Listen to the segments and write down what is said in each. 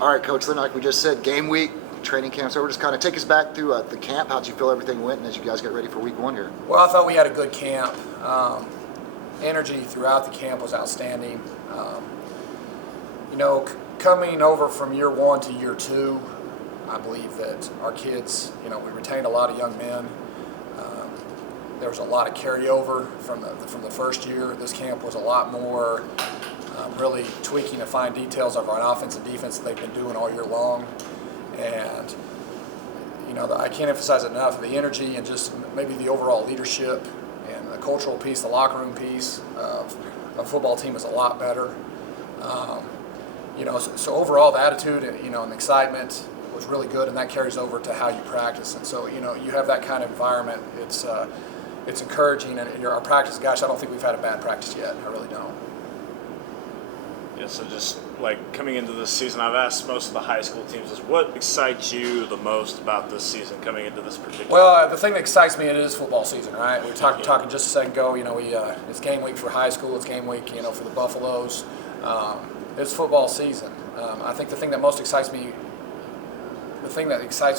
All right, Coach Lynn, like we just said, game week, training camp's over. Just kind of take us back through the camp. How'd you feel everything went, and as you guys get ready for week one here? Well, I thought we had a good camp. Energy throughout the camp was outstanding. Coming over from year one to year two, I believe that our kids, we retained a lot of young men. There was a lot of carryover from the first year. This camp was a lot more really tweaking the fine details of our offense and defense that they've been doing all year long. And I can't emphasize it enough, the energy and just maybe the overall leadership and the cultural piece, the locker room piece of a football team is a lot better. So overall the attitude and the excitement was really good, and that carries over to how you practice. And so you have that kind of environment. It's encouraging, and our practice, gosh, I don't think we've had a bad practice yet. I really don't. Yeah, so just like coming into this season, I've asked most of the high school teams is what excites you the most about this season coming into this particular? Well, the thing that excites me, it is football season, right? We were talking just a second ago. It's game week for high school. It's game week, for the Buffaloes. It's football season. I think the thing that excites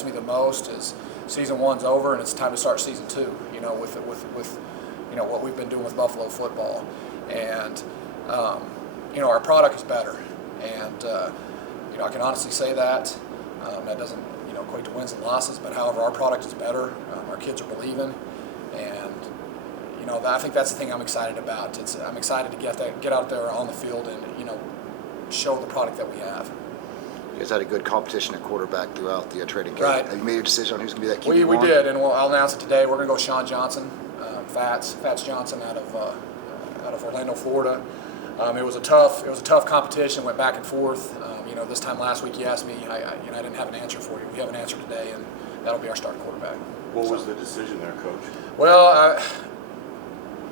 me the most is season one's over and it's time to start season two. With what we've been doing with Buffalo football, and our product is better, and I can honestly say that. That doesn't equate to wins and losses, but however, our product is better. Our kids are believing, and I think that's the thing I'm excited about. I'm excited to get out there on the field and show the product that we have. You guys had a good competition at quarterback throughout the training camp. Right. Have you made a decision on who's going to be that QB1? We did, and I'll announce it today. We're going to go Sean Johnson, Fats Johnson out of Orlando, Florida. It was a tough competition. Went back and forth. This time last week you asked me, I didn't have an answer for you. We have an answer today, and that'll be our starting quarterback. What was the decision there, Coach? Well,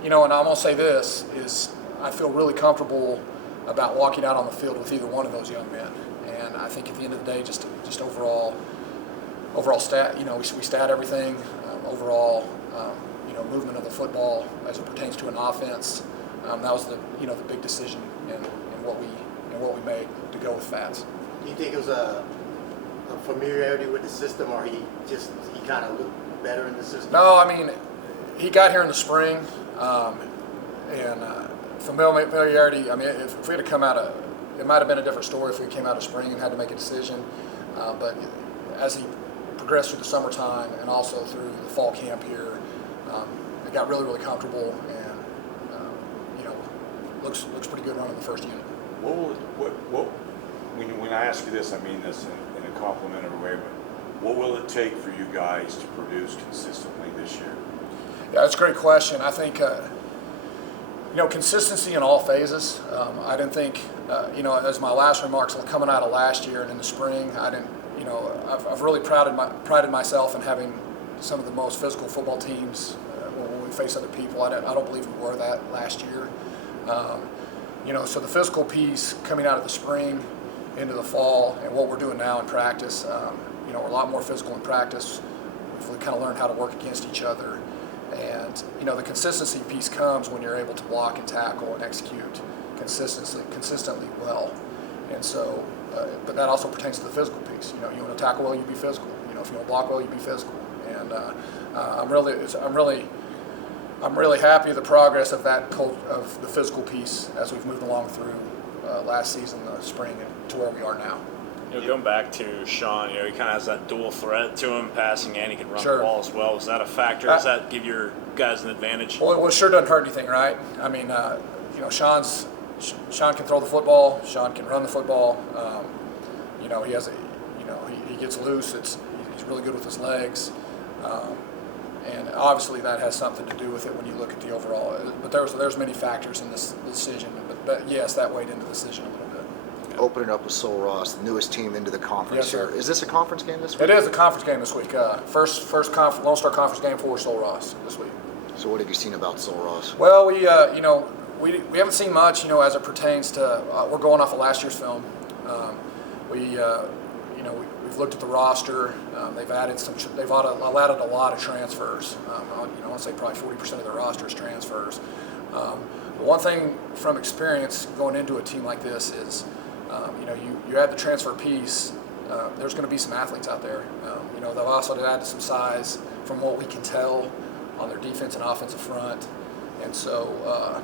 and I'm going to say this is I feel really comfortable about walking out on the field with either one of those young men. And I think at the end of the day, just overall stat, we stat everything, overall, movement of the football as it pertains to an offense. That was the big decision in what we made to go with Fats. Do you think it was a familiarity with the system, or he kind of looked better in the system? No, he got here in the spring, and familiarity. If we had to come out of, it might have been a different story if we came out of spring and had to make a decision. But as he progressed through the summertime and also through the fall camp here, it got really, really comfortable, and looks pretty good running the first unit. When I ask you this, I mean this in a complimentary way, but what will it take for you guys to produce consistently this year? Yeah, that's a great question. I think consistency in all phases. I didn't think, as my last remarks coming out of last year and in the spring, I didn't, I've really prided myself in having some of the most physical football teams when we face other people. I don't believe we were that last year. So the physical piece coming out of the spring into the fall and what we're doing now in practice, we're a lot more physical in practice. We've kind of learned how to work against each other. And, the consistency piece comes when you're able to block and tackle and execute consistently well. And so, but that also pertains to the physical piece. You want to tackle well, you be physical. If you want to block well, you be physical. And I'm really happy with the progress of of the physical piece as we've moved along through last season, the spring, and to where we are now. Going back to Sean, he kind of has that dual threat to him, passing and he can run Sure. the ball as well. Is that a factor? Does that give your guys an advantage? Well, it sure doesn't hurt anything, right? Sean can throw the football. Sean can run the football. He has he gets loose. He's really good with his legs. And obviously that has something to do with it when you look at the overall. But there's many factors in this decision. But yes, that weighed into the decision a little bit. Opening up with Sul Ross, the newest team into the conference. Yes, sir. Is this a conference game this week? It is a conference game this week. First Lone Star Conference game for Sul Ross this week. So what have you seen about Sul Ross? Well, we haven't sseen much, as it pertains to. We're going off of last year's film. We've looked at the roster. They've added a lot of transfers. I want to say probably 40% of their roster is transfers. One thing from experience going into a team like this is, You add the transfer piece, there's going to be some athletes out there. They'll also add some size from what we can tell on their defense and offensive front. And so,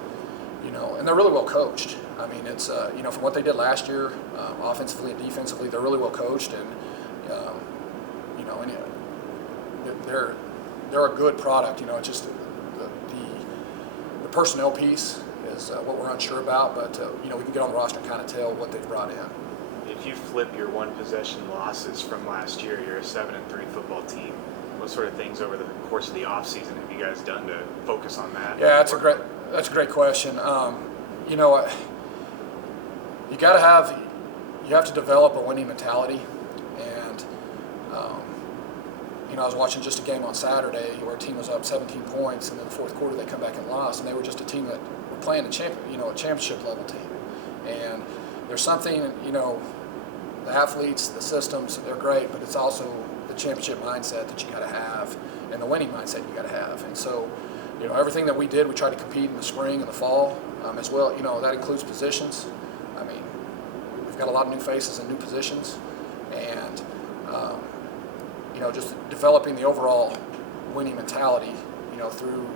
and they're really well coached. I mean, it's, from what they did last year, offensively and defensively, they're really well coached. And, they're a good product. It's just the personnel piece is what we're unsure about, but we can get on the roster and kind of tell what they've brought in. If you flip your one possession losses from last year, you're a 7-3 football team. What sort of things over the course of the offseason have you guys done to focus on that? Yeah, that's a great question. You have to develop a winning mentality. And I was watching just a game on Saturday where a team was up 17 points, and in the fourth quarter they come back and lost, and they were just a team that were playing a championship level team. And there's something, the athletes, the systems, they're great, but it's also the championship mindset that you got to have and the winning mindset you got to have. And so, everything that we did, we tried to compete in the spring and the fall as well. That includes positions. I mean, we've got a lot of new faces and new positions, and just developing the overall winning mentality, through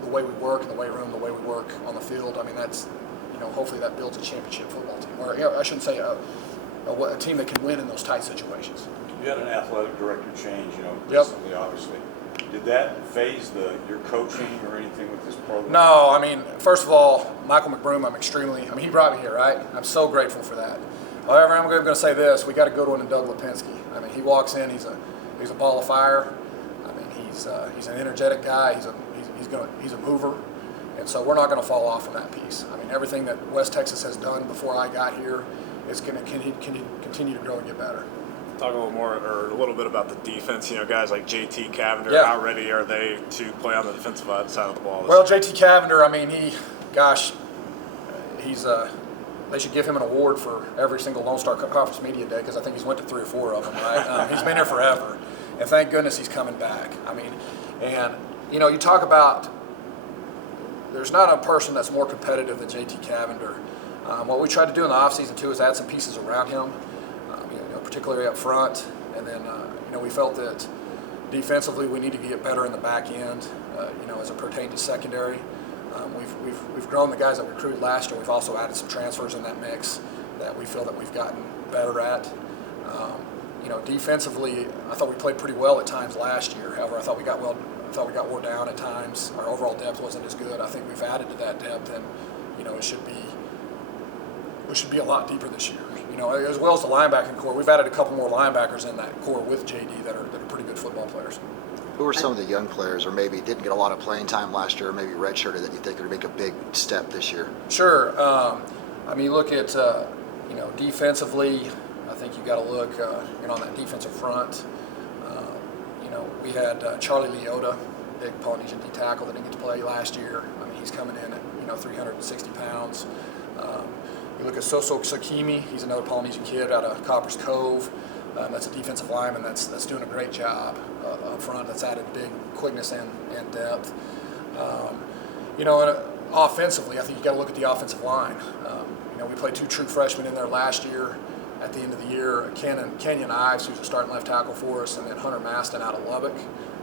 the way we work in the weight room, the way we work on the field. I mean, that's, hopefully that builds a championship football team, or I shouldn't say a team that can win in those tight situations. You had an athletic director change, Yep. recently, obviously. Did that phase your coaching or anything with this program? No, I mean, first of all, Michael McBroom, he brought me here, right? I'm so grateful for that. However, I'm going to say this: we got a good one in Doug Lipinski. I mean, he walks in, he's a ball of fire. I mean, he's an energetic guy. He's a mover, and so we're not going to fall off from that piece. I mean, everything that West Texas has done before I got here is going to continue to grow and get better. Talk a little bit about the defense. Guys like JT Cavender, Yeah. how ready are they to play on the defensive side of the ball? Well, JT Cavender, I mean, they should give him an award for every single Lone Star Conference Media Day, because I think he's went to 3 or 4 of them, right? He's been here forever, and thank goodness he's coming back. I mean, and you talk about, there's not a person that's more competitive than JT Cavender. What we tried to do in the offseason too is add some pieces around him, particularly up front, and then we felt that defensively we need to get better in the back end, as it pertained to secondary. We've grown the guys that we recruited last year. We've also added some transfers in that mix that we feel that we've gotten better at. Defensively, I thought we played pretty well at times last year. However, I thought we got wore down at times. Our overall depth wasn't as good. I think we've added to that depth, and we should be a lot deeper this year. As well as the linebacking core, we've added a couple more linebackers in that core with JD that are pretty good football players. Who are some of the young players, or maybe didn't get a lot of playing time last year, or maybe redshirted, that you think are going to make a big step this year? Sure. You look at, defensively, I think you got to look, on that defensive front. We had Charlie Leota, big Polynesian D tackle that didn't get to play last year. I mean, he's coming in at, 360 pounds. You look at Soso Sakimi, he's another Polynesian kid out of Coppers Cove. That's a defensive lineman that's doing a great job up front. That's added big quickness and depth. And offensively, I think you got to look at the offensive line. We played 2 true freshmen in there last year. At the end of the year, Kenyon Ives, who's a starting left tackle for us, and then Hunter Maston out of Lubbock,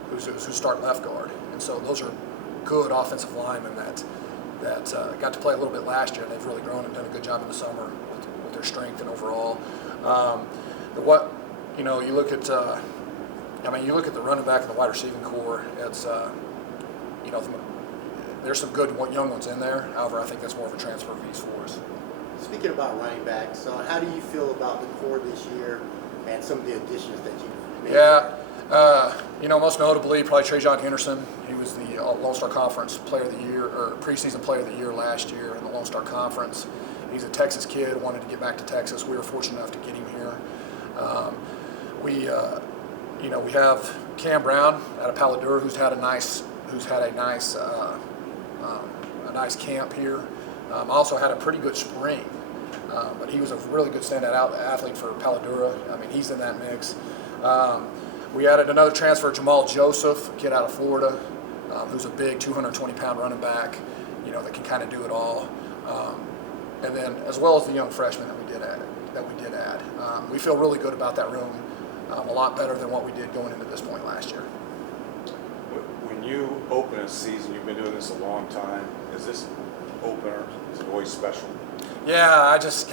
who's starting left guard. And so those are good offensive linemen that got to play a little bit last year, and they've really grown and done a good job in the summer with their strength and overall. You look at you look at the running back and the wide receiving core. It's there's some good young ones in there. However, I think that's more of a transfer piece for us. Speaking about running backs, how do you feel about the core this year and some of the additions that you've made? Yeah, most notably probably Trajan Henderson. He was the Lone Star Conference Player of the Year, or preseason Player of the Year last year in the Lone Star Conference. He's a Texas kid, wanted to get back to Texas. We were fortunate enough to get him here. We have Cam Brown out of Paladura, who's had a nice camp here. Also had a pretty good spring, but he was a really good standout athlete for Paladura. I mean, he's in that mix. We added another transfer, Jamal Joseph, a kid out of Florida, who's a big 220-pound running back, that can kind of do it all. and then as well as the young freshmen that we did add. We feel really good about that room, a lot better than what we did going into this point last year. When you open a season, you've been doing this a long time. Is this opener, is it always special? Yeah, it's,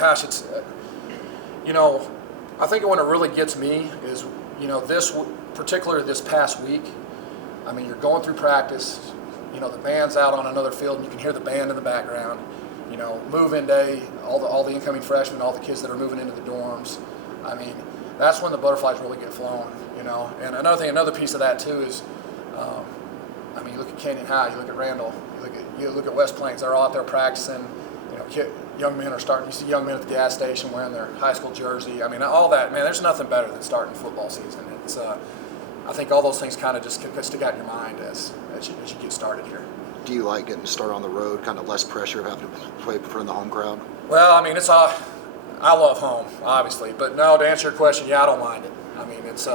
I think when it really gets me is, particularly this past week, I mean, you're going through practice, the band's out on another field and you can hear the band in the background, move-in day, all the incoming freshmen, all the kids that are moving into the dorms. I mean, that's when the butterflies really get flown, And another piece of that too is, you look at Canyon High, you look at Randall, you look at West Plains, they're all out there practicing, young men are starting, you see young men at the gas station wearing their high school jersey. I mean, all that, man, there's nothing better than starting football season. It's, I think all those things kind of just stick out in your mind as you get started here. Do you like getting started on the road, kind of less pressure of having to play in front of the home crowd? Well, I mean, I love home, obviously, but no, to answer your question, yeah, I don't mind it. I mean, it's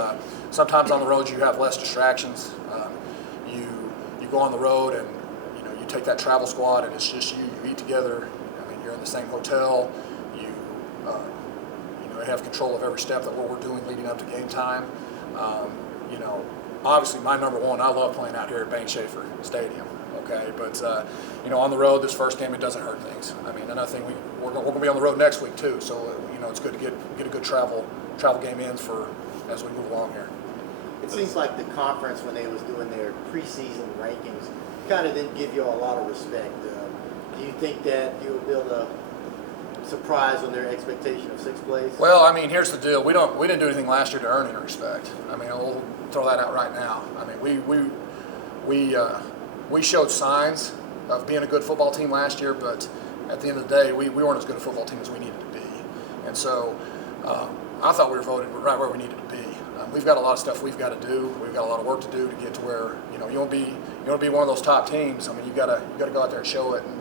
sometimes on the road you have less distractions. You go on the road and you take that travel squad and it's just you eat together. I mean, you're in the same hotel. You have control of every step that what we're doing leading up to game time. Obviously my number one, I love playing out here at Bank Schaefer Stadium. Okay, but on the road, this first game, it doesn't hurt things. I mean, another thing, we're going to be on the road next week too, so it's good to get a good travel game in for as we move along here. It seems like the conference, when they was doing their preseason rankings, kind of didn't give you a lot of respect. Do you think that you'll be able to surprise on their expectation of sixth place? Well, I mean, here's the deal: we didn't do anything last year to earn any respect. I mean, we'll throw that out right now. I mean, we showed signs of being a good football team last year, but at the end of the day, we weren't as good a football team as we needed to be. And so I thought we were voted right where we needed to be. We've got a lot of stuff we've got to do. We've got a lot of work to do to get to where you want to be one of those top teams. I mean, you got to go out there and show it. And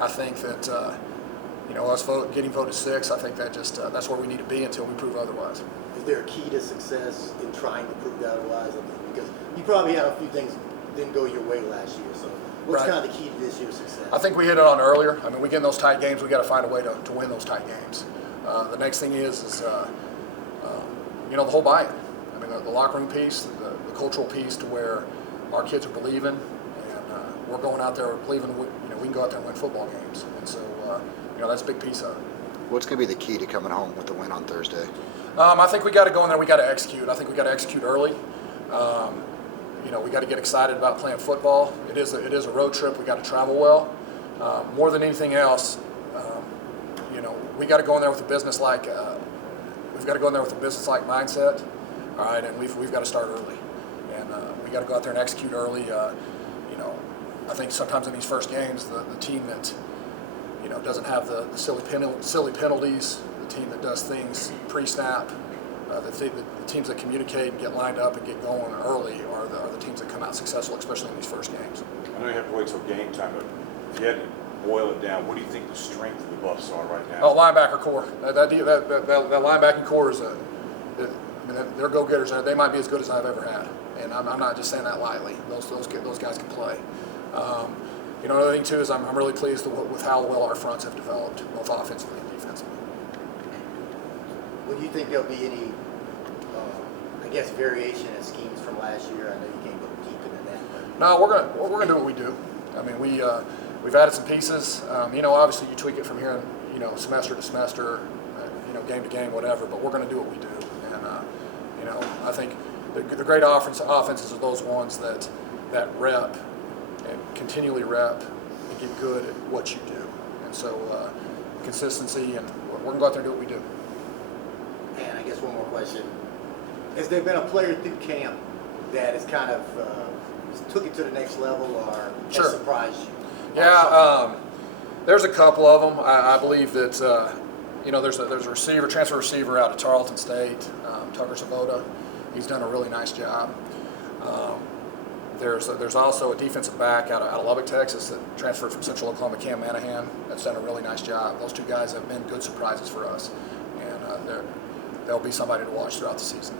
I think that us getting voted sixth, I think that that's where we need to be until we prove otherwise. Is there a key to success in trying to prove that otherwise? I mean, because you probably had a few things didn't go your way last year. So what's kind of the key to this year's success? I think we hit it on earlier. I mean, we get in those tight games, we got to find a way to win those tight games. The next thing is the whole buy-in. I mean, the locker room piece, the cultural piece, to where our kids are believing, and we're going out there believing we can go out there and win football games. And so that's a big piece of it. What's going to be the key to coming home with the win on Thursday? I think we got to go in there. We got to execute. I think we got to execute early. We got to get excited about playing football. It is a road trip. We got to travel well. More than anything else, we got to go in there with a business-like. We've got to go in there with a business-like mindset. All right, and we've got to start early, and we got to go out there and execute early. I think sometimes in these first games, the team that doesn't have the silly penalties, the team that does things pre-snap, the teams that communicate and get lined up and get going early are the teams that come out successful, especially in these first games. I know you have to wait till game time, but if you had to boil it down, what do you think the strength of the Buffs are right now? Oh, linebacker core. That linebacking core is they're go-getters. They might be as good as I've ever had, and I'm not just saying that lightly. Those guys can play. Another thing too is I'm really pleased with how well our fronts have developed, both offensively and defensively. Well, do you think there'll be any, variation in schemes from last year? I know you can't go deep into that. But. No, we're gonna do what we do. I mean, we've added some pieces. Obviously you tweak it from here, semester to semester, game to game, whatever. But we're gonna do what we do, and I think the great offenses are those ones that rep and continually rep and get good at what you do. And so consistency, and we're gonna go out there and do what we do. And I guess one more question. Has there been a player through camp that has kind of took it to the next level or Sure. has surprised you? Yeah, there's a couple of them. I believe that there's a transfer receiver out of Tarleton State, Tucker Savoda. He's done a really nice job. There's also a defensive back out of Lubbock, Texas, that transferred from Central Oklahoma, Cam Manahan. That's done a really nice job. Those two guys have been good surprises for us, and they'll be somebody to watch throughout the season.